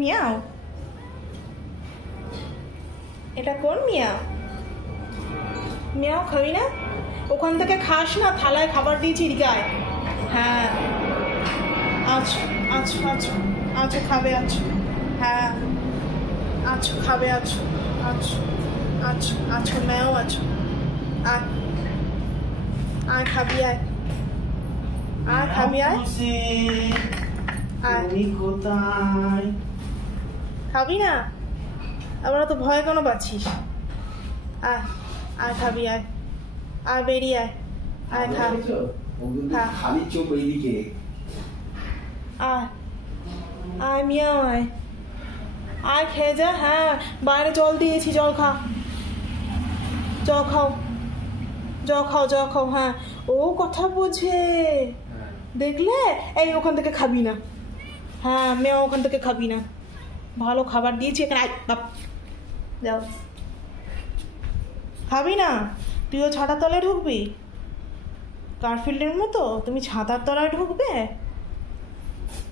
Miao, এটা কোন Miao? Miao খাবি না? ওখান থেকে খাস না, থালায় খাবার দিয়েছি, এদিকে আয়। হ্যাঁ আচ্ছা আচ্ছা আচ্ছা আচ্ছা খাবে, আচ্ছা হ্যাঁ আচ্ছা খাবে, আচ্ছা আচ্ছা আচ্ছা আচ্ছা ম্যাও আচ্ছা আয় আয় খাবি, আয় আয় খাবি, আয় কোথায় খাবি না? আবার তো ভয় কেন পাচ্ছিস? আয় আয় খাবি, আয় আয় বেরিয়ে আয়, আয় খা খালি চোখ এইদিকে। আয় আয় মিয়াও আয়, আয় খেয়ে যা। হ্যাঁ বাইরে জল দিয়েছি, জল খা, জল খাও, জল খাও, জল খাও। হ্যাঁ ও কথা বোঝে, দেখলে? এই ওখান থেকে খাবি না। হ্যাঁ মেয়ে ওখান থেকে খাবি না, ভালো খাবার দিয়েছি এখানে। আয় বাপ, যাও। খাবি না? তুইও ছাতার তলায় ঢুকবি গারফিল্ডের মতো? তুমি ছাতার তলায় ঢুকবে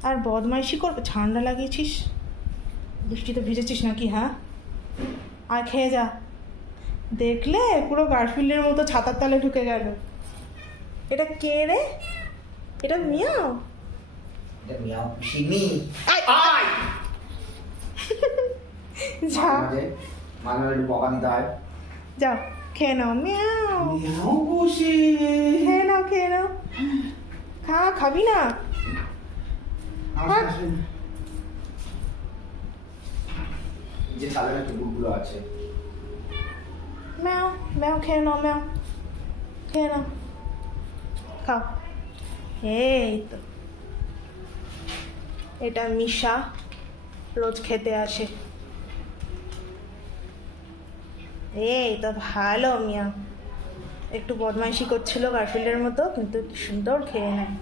আর বদমাইশি করবে? ঠান্ডা লাগিয়েছিস, বৃষ্টিতে ভিজেছিস নাকি? হ্যাঁ আর খেয়ে যা। দেখলে পুরো গারফিল্ডের মতো ছাতার তলায় ঢুকে গেল। এটা কে রে? এটা মিয়াও? এটা মিয়াও শিমি। আয় যা, মাঝে একটু বকা দিতে হয়। যাও খেয়ে নাও। মিয়াও মিয়াও বসে খেয়ে নাও, খেয়ে নাও। খা, খাবি না? যে চালের টুকুরগুলো আছে। ম্যাও ম্যাও খেয়ে নাও, ম্যাও খেয়ে নাও, খাও। এই তো এটা মিশা, রোজ খেতে আসে। এই তো ভালো মিয়া, একটু বদমাইশি করছিল গারফিল্ডের মতো, কিন্তু কি সুন্দর খেয়ে নেয়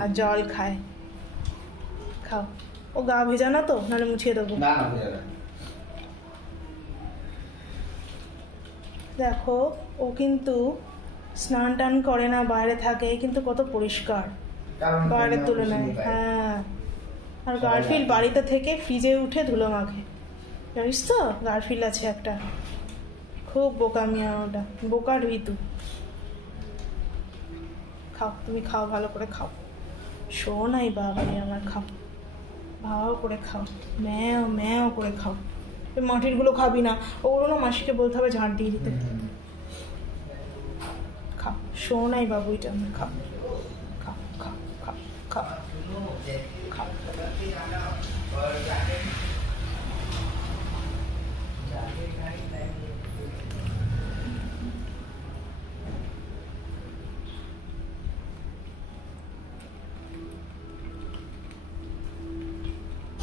আর জল খায়। খাও। ও গা ভেজা না তো, নাহলে মুছিয়ে দেবো। দেখো ও কিন্তু স্নান টান করে না, বাইরে থাকে, কিন্তু কত পরিষ্কার বাইরের তুলনায়। হ্যাঁ আর গারফিল্ড বাড়িতে থেকে ফ্রিজে উঠে ধুলো মাখে, জানিস তো? গারফিল্ড আছে একটা, খুব বোকা মিয়া ওটা, বোকা ঋতু। খাও, তুমি খাও, ভালো করে খাও। শোনাই বাবাই আমার, খাও ভালো করে খাও, ম্যাও ম্যাও করে খাও। এই মাটিরগুলো খাবি না, ওগুলো না মাসিকে বলতে হবে ঝাড় দিয়ে দিতে। খাও, শোনাই বাবু, এটা আমার, খাও খাও খাও খাও খাও।